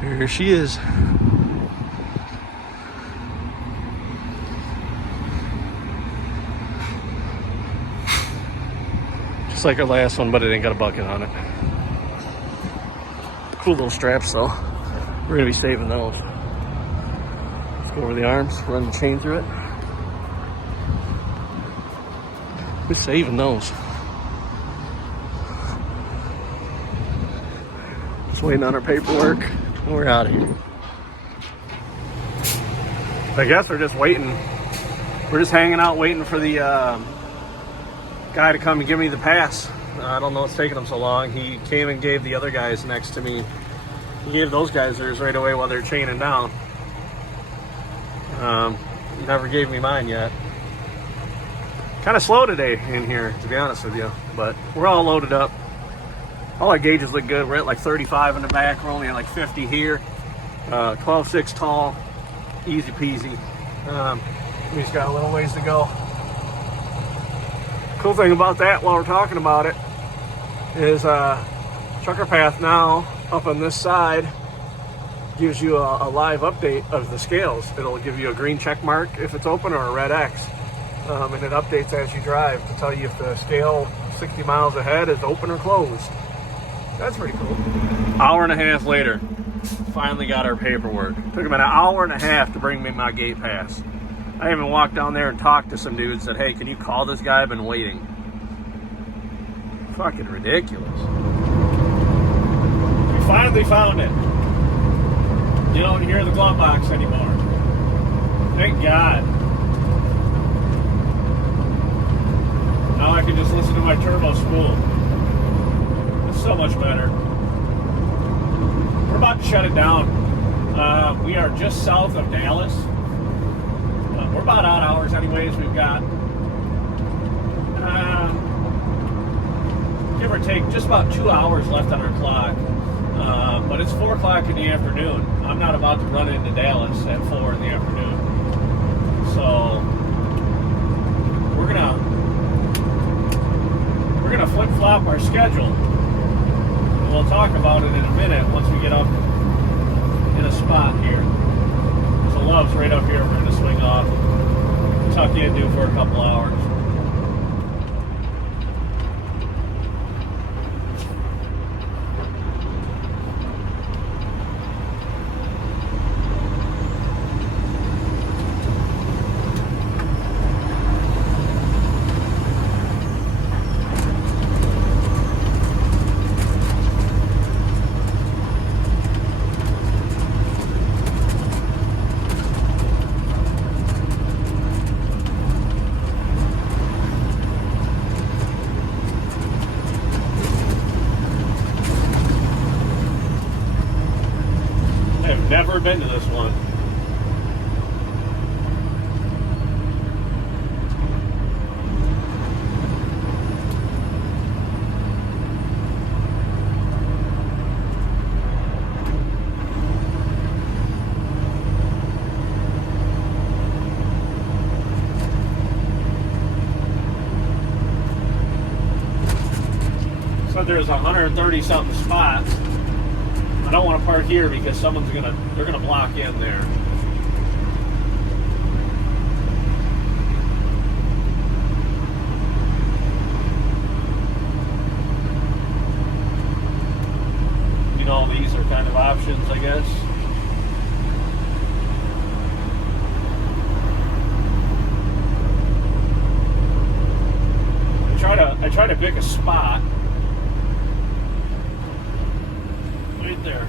Here she is. Just like our last one, but it ain't got a bucket on it. Cool little straps though. We're gonna be saving those. Let's go over the arms, run the chain through it. We're saving those. Just waiting on our paperwork and we're out of here. I guess we're just waiting. We're just hanging out waiting for the guy to come and give me the pass. I don't know what's taking him so long. He came and gave the other guys next to me. He gave those guys theirs right away while they're chaining down. Never gave me mine yet. Kind of slow today in here, to be honest with you. But we're all loaded up. All our gauges look good. We're at like 35 in the back. We're only at like 50 here. 12.6 tall. Easy peasy. We just got a little ways to go. Cool thing about that, while we're talking about it, is Trucker Path now up on this side gives you a live update of the scales. It'll give you a green check mark if it's open or a red X, and it updates as you drive to tell you if the scale 60 miles ahead is open or closed. That's pretty cool. Hour and a half later, finally got our paperwork. Took about an hour and a half to bring me my gate pass. I even walked down there and talked to some dudes, said, hey, can you call this guy? I've been waiting. Fucking ridiculous. We finally found it. You don't hear the glove box anymore. Thank God. Now I can just listen to my turbo spool. It's so much better. We're about to shut it down. We are just south of Dallas. We're about odd hours anyways. We've got, give or take, just about 2 hours left on our clock. But it's 4 o'clock in the afternoon. I'm not about to run into Dallas at 4 in the afternoon. So we're gonna flip-flop our schedule. And we'll talk about it in a minute once we get up in a spot here. So Love's right up here. We're gonna swing off, tuck in, do for a couple hours. Never been to this one. So there's 130 something spots. I don't want to park here because they're gonna block in there. You know, these are kind of options, I guess. I try to pick a spot. There.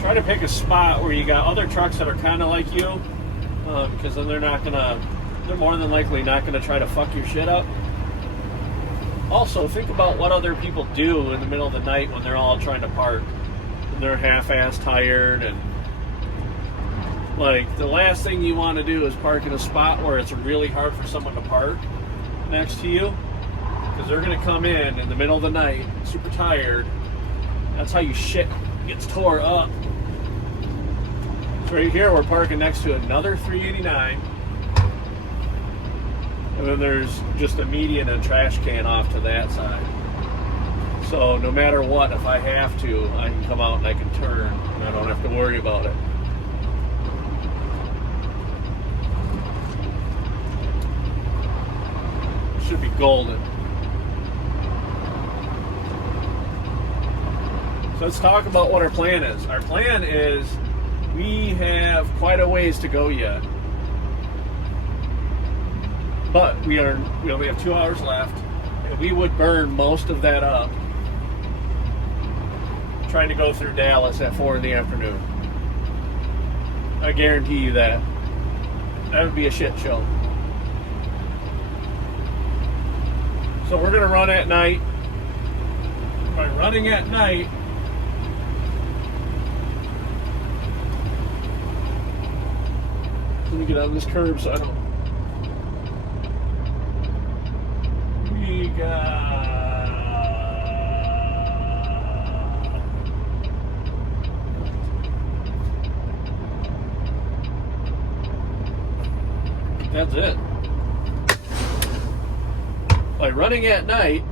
Try to pick a spot where you got other trucks that are kind of like you, because then they're more than likely not gonna try to fuck your shit up. Also, think about what other people do in the middle of the night when they're all trying to park and they're half-ass tired, and like the last thing you want to do is park in a spot where it's really hard for someone to park next to you. Because they're going to come in the middle of the night, super tired. That's how you shit gets tore up. So right here, we're parking next to another 389. And then there's just a median and trash can off to that side. So no matter what, if I have to, I can come out and I can turn. And I don't have to worry about it. Should be golden. So let's talk about what our plan is. Our plan is we have quite a ways to go yet. But we only have 2 hours left, and we would burn most of that up trying to go through Dallas at 4 in the afternoon. I guarantee you that. That would be a shit show. So we're going to run at night. By running at night, let me get on this curb so I don't. We got. That's it. By running at night,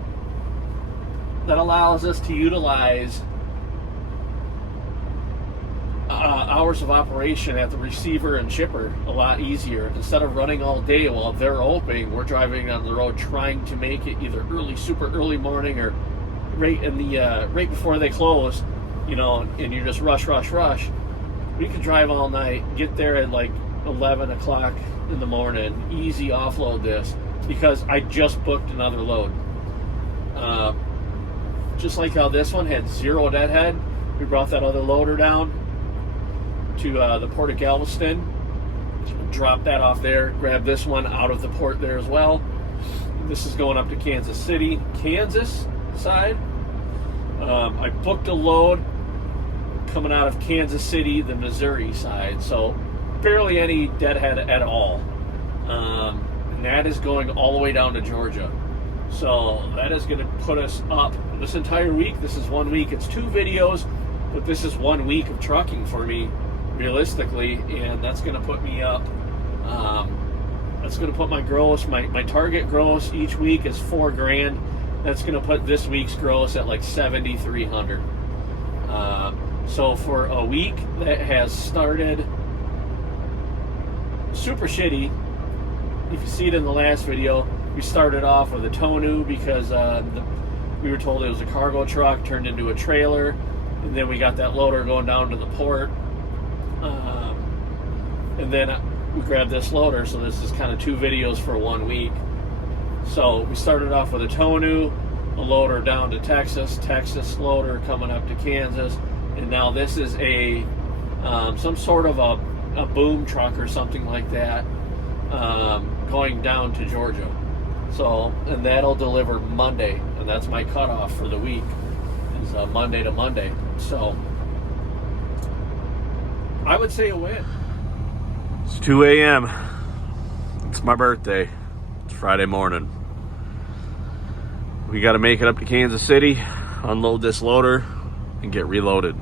that allows us to utilize hours of operation at the receiver and shipper a lot easier. Instead of running all day while they're open, we're driving on the road trying to make it either super early morning or right in the right before they close, you know, and you just rush. We can drive all night, get there at like 11 o'clock in the morning, easy offload this, because I just booked another load. Just like how this one had 0 deadhead, we brought that other loader down to the port of Galveston, dropped that off there, grabbed this one out of the port there as well. This is going up to Kansas City, Kansas side. I booked a load coming out of Kansas City, the Missouri side, so barely any deadhead at all. And that is going all the way down to Georgia. So that is going to put us up this entire week. This is 1 week. It's 2 videos, but this is 1 week of trucking for me, realistically, and that's going to put me up. That's going to put my gross, my target gross each week is $4,000. That's going to put this week's gross at like 7,300. So for a week that has started super shitty. If you see it in the last video, we started off with a tonneau because we were told it was a cargo truck turned into a trailer, and then we got that loader going down to the port, and then we grabbed this loader. So this is kind of 2 videos for 1 week. So we started off with a tonneau, a loader down to Texas loader coming up to Kansas, and now this is a some sort of a boom truck or something like that, going down to Georgia. So, and that'll deliver Monday, and that's my cutoff for the week, is Monday to Monday. So I would say a win. It's 2 a.m. It's my birthday. It's Friday morning. We got to make it up to Kansas City, unload this loader, and get reloaded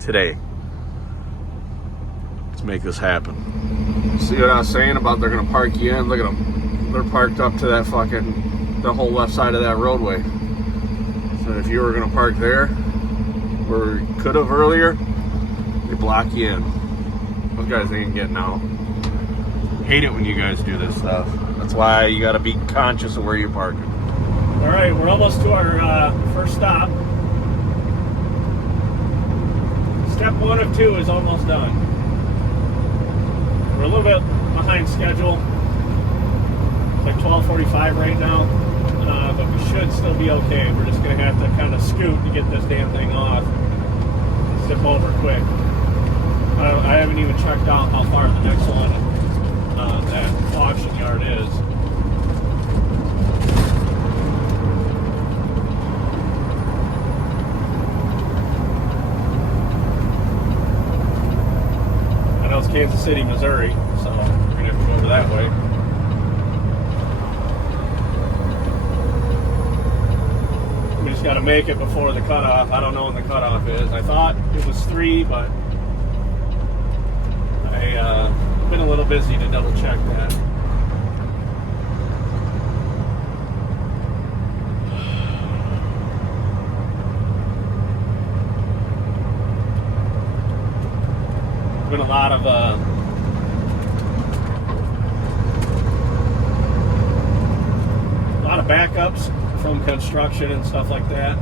today. Let's make this happen. See what I was saying about they're going to park you in? Look at them. They're parked up to that the whole left side of that roadway. So if you were going to park there, where you could have earlier, they block you in. Those guys ain't getting out. Hate it when you guys do this stuff. That's why you got to be conscious of where you're parking. All right, we're almost to our first stop. Step 1 of 2 is almost done. We're a little bit behind schedule. It's like 12:45 right now, but we should still be okay. We're just going to have to kind of scoot to get this damn thing off. Zip over quick. I haven't even checked out how far the next one, that auction yard is. I know it's Kansas City, Missouri, so we're going to have to go over that way. We just got to make it before the cutoff. I don't know when the cutoff is. I thought it was 3, but I've been a little busy to double check that. been a lot of backups from construction and stuff like that.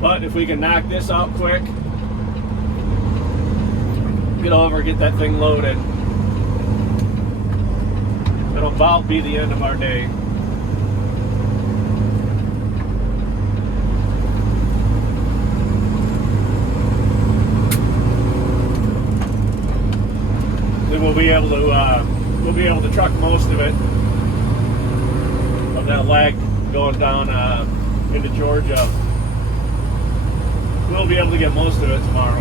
But if we can knock this out quick, get over, get that thing loaded, it'll about be the end of our day. Then we'll be able to truck most of it, of that lag going down into Georgia. We'll be able to get most of it tomorrow.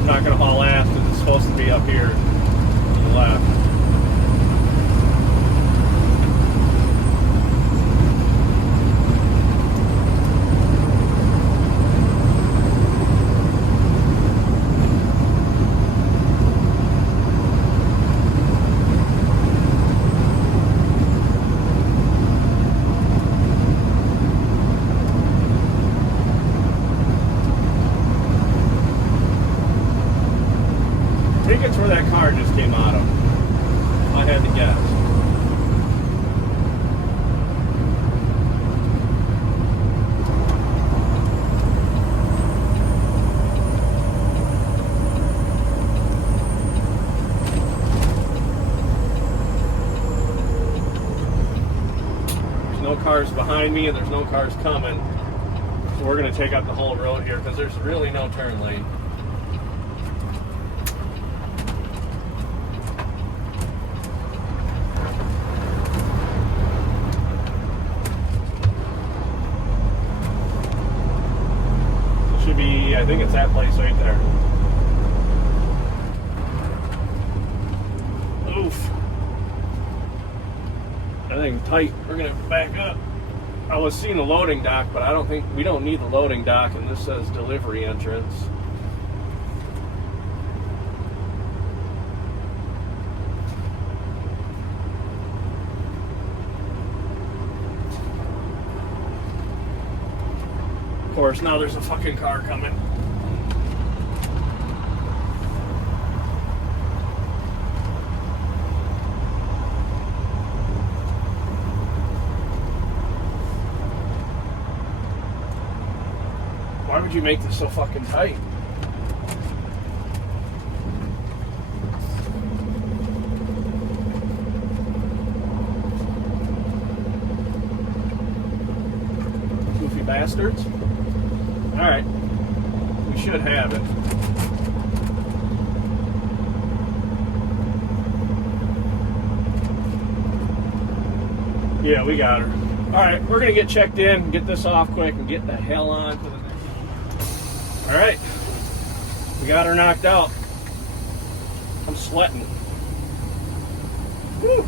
I'm not going to haul ass because it's supposed to be up here to the left. I think it's where that car just came out of, if I had to guess. There's no cars behind me and there's no cars coming. So we're going to take up the whole road here because there's really no turn lane. I think it's that place right there. Oof. That thing's tight. We're gonna back up. I was seeing a loading dock, but we don't need the loading dock, and this says delivery entrance. Of course, now there's a fucking car coming. Why would you make this so fucking tight? Goofy bastards. Alright. We should have it. Yeah, we got her. Alright, we're going to get checked in, get this off quick, and get the hell on to the next one. Alright. We got her knocked out. I'm sweating. Woo!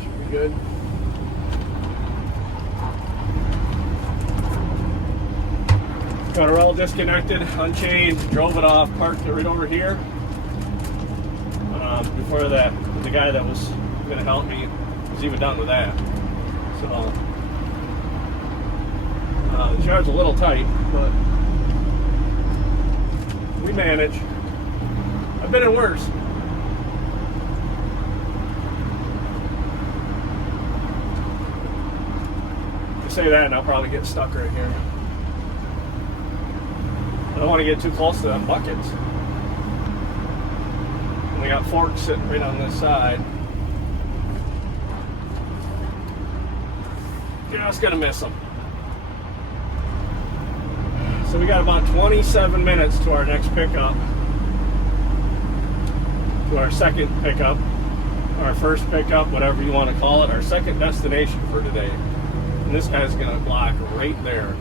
Should be good. Got her all disconnected, unchained, drove it off, parked it right over here. Before that, the guy that was going to help me was even done with that. So, the yard's a little tight, but we manage. I've been in worse. I say that and I'll probably get stuck right here. I don't want to get too close to them buckets. And we got forks sitting right on this side. Just gonna miss them. So we got about 27 minutes to our next pickup. To our second pickup. Our first pickup, whatever you want to call it. Our second destination for today. And this guy's gonna block right there.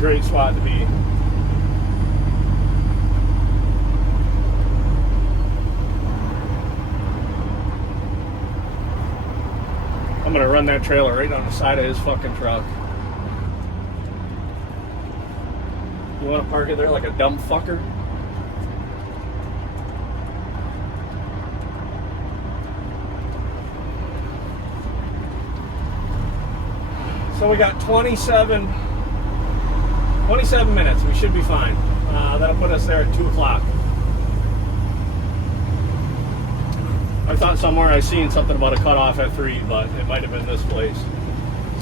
Great spot to be. I'm gonna run that trailer right on the side of his fucking truck. You wanna park it there like a dumb fucker? So we got 27 minutes. We should be fine. That'll put us there at 2 o'clock. I thought somewhere I seen something about a cutoff at 3, but it might have been this place.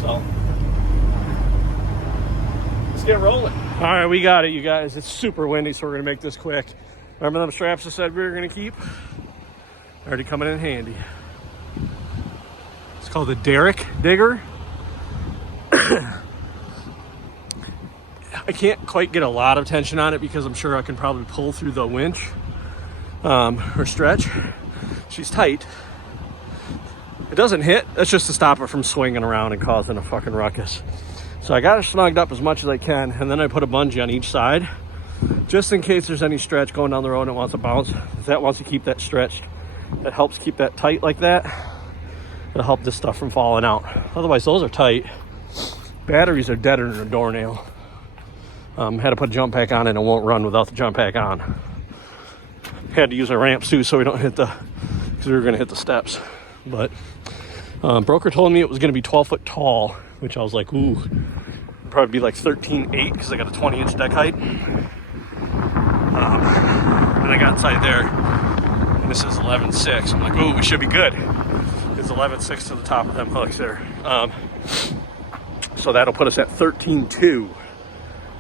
So let's get rolling. All right, we got it, you guys. It's super windy, so we're gonna make this quick. Remember them straps I said we were gonna keep? Already coming in handy. It's called the Derrick Digger. I can't quite get a lot of tension on it because I'm sure I can probably pull through the winch or stretch. She's tight. It doesn't hit. That's just to stop her from swinging around and causing a fucking ruckus. So I got her snugged up as much as I can, and then I put a bungee on each side just in case there's any stretch going down the road and it wants to bounce. If that wants to keep that stretched, that helps keep that tight like that. It'll help this stuff from falling out. Otherwise, those are tight. Batteries are deader than a doornail. Had to put a jump pack on and it won't run without the jump pack on. Had to use our ramps too so we don't hit because we were going to hit the steps. But broker told me it was going to be 12 foot tall, which I was like, ooh, it'd probably be like 13.8 because I got a 20-inch deck height. And I got inside there and this is 11.6. I'm like, ooh, we should be good. It's 11.6 to the top of them hooks there. So that'll put us at 13.2.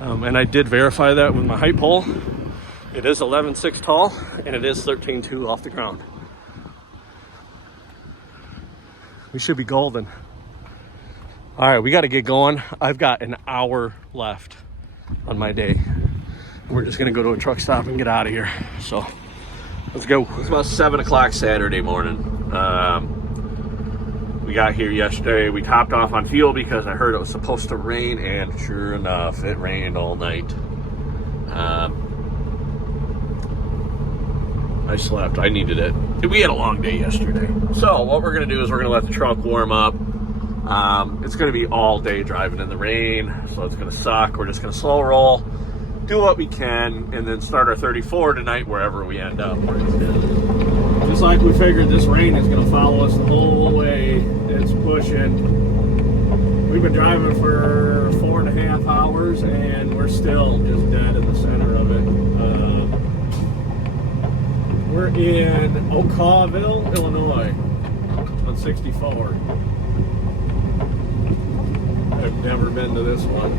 And I did verify that with my height pole. It is 11.6 tall and it is 13.2 off the ground. We should be golden. All right, we got to get going. I've got an hour left on my day. We're just gonna go to a truck stop and get out of here. So let's go. It's about 7 o'clock Saturday morning. We got here yesterday. We topped off on fuel because I heard it was supposed to rain, and sure enough, it rained all night. I slept. I needed it. We had a long day yesterday. So what we're going to do is we're going to let the truck warm up. It's going to be all day driving in the rain, so it's going to suck. We're just going to slow roll, do what we can, and then start our 34 tonight wherever we end up. Just like we figured, this rain is going to follow us the whole way. It's pushing. We've been driving for 4.5 hours, and we're still just dead in the center of it. We're in Okawville, Illinois, on 64. I've never been to this one.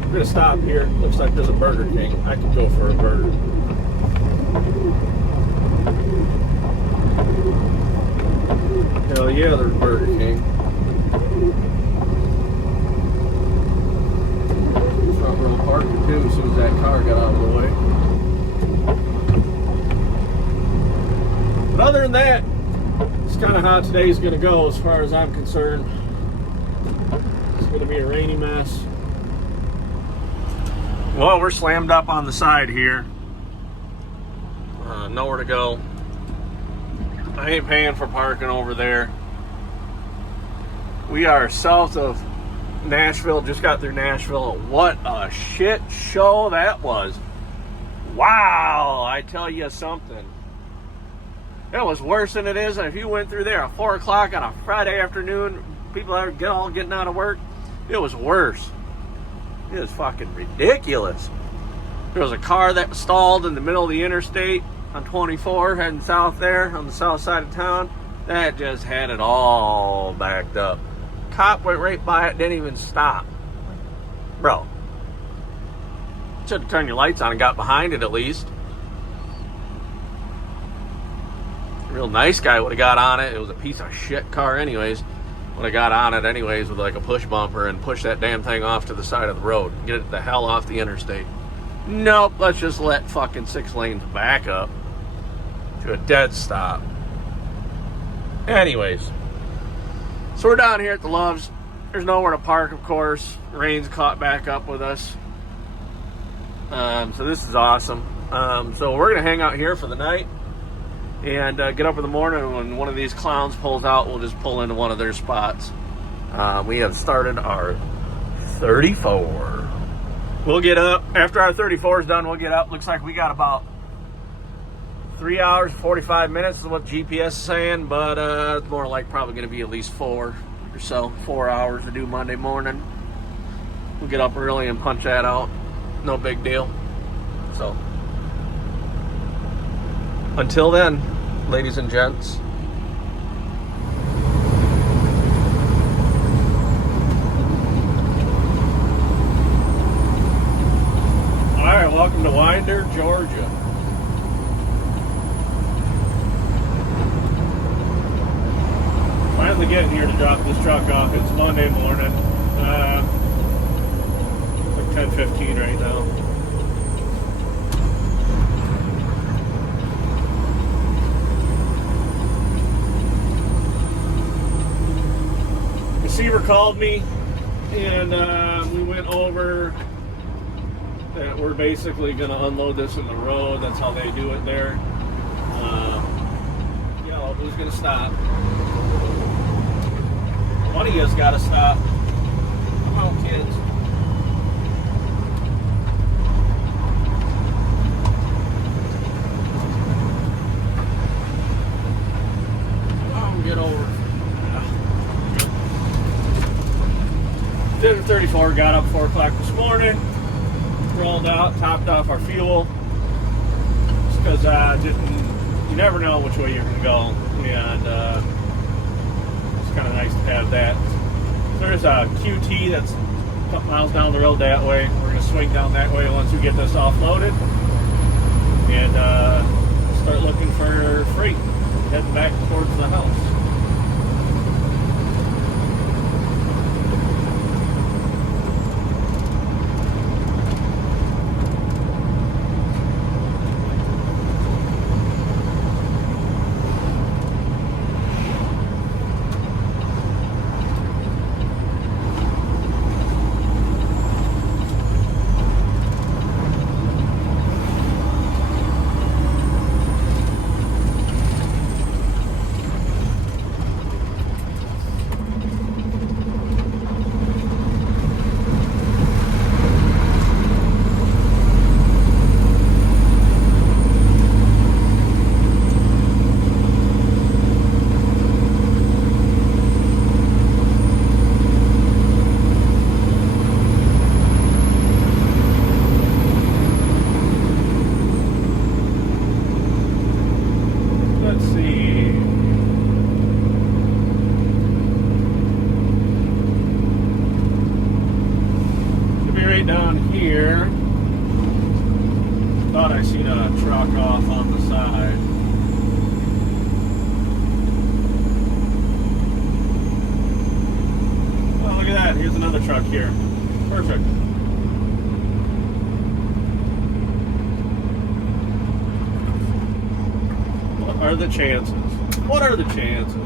We're going to stop here. Looks like there's a Burger King. I could go for a burger. Hell yeah, there's Burger King. Front row parking too, as soon as that car got out of the way. But other than that, it's kind of how today's going to go as far as I'm concerned. It's going to be a rainy mess. Well, we're slammed up on the side here. Nowhere to go. I ain't paying for parking over there. We are south of Nashville. Just got through Nashville. What a shit show that was. Wow, I tell you something. It was worse than it is. And if you went through there at 4 o'clock on a Friday afternoon, people are all getting out of work, it was worse. It was fucking ridiculous. There was a car that stalled in the middle of the interstate on 24 heading south there on the south side of town. That just had it all backed up. Cop went right by it, didn't even stop. Bro, should have turned your lights on and got behind it at least. A real nice guy would have got on it. It was a piece of shit car anyways. Would have got on it anyways with like a push bumper and pushed that damn thing off to the side of the road. Get it the hell off the interstate. Nope, let's just let fucking 6 lanes back up to a dead stop. Anyways, so we're down here at the Loves. There's nowhere to park, of course. Rain's caught back up with us. So this is awesome. So we're going to hang out here for the night and get up in the morning. When one of these clowns pulls out, we'll just pull into one of their spots. We have started our 34. We'll get up. After our 34 is done, we'll get up. Looks like we got about 3 hours, 45 minutes is what GPS is saying, but it's more like probably going to be at least 4 or so. 4 hours to do Monday morning. We'll get up early and punch that out. No big deal. So, until then, ladies and gents. Alright, welcome to Winder, Georgia. Finally getting here to drop this truck off. It's Monday morning. Like 10:15 right now. Receiver called me and we went over that we're basically going to unload this in the road. That's how they do it there. Who's going to stop? One of you's got to stop. Come on, kids. Come on, get over. 34 got up 4 o'clock this morning. Rolled out, topped off our fuel. Just because you never know which way you're going to go. And it's kind of nice to have that. There's a QT that's a couple miles down the road that way. We're going to swing down that way once we get this offloaded. And start looking for freight. Heading back towards the house. Down here, thought I seen a truck off on the side. Oh, look at that. Here's another truck here. Perfect. What are the chances? What are the chances?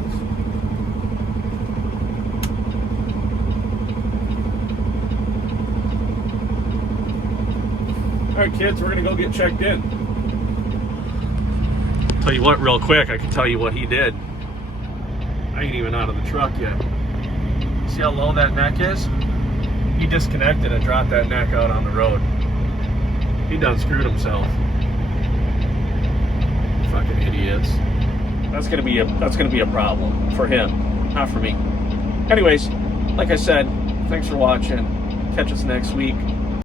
Alright kids, we're gonna go get checked in. Tell you what real quick, I can tell you what he did. I ain't even out of the truck yet. See how low that neck is? He disconnected and dropped that neck out on the road. He done screwed himself. Fucking idiots. That's gonna be a problem for him, not for me. Anyways, like I said, thanks for watching. Catch us next week.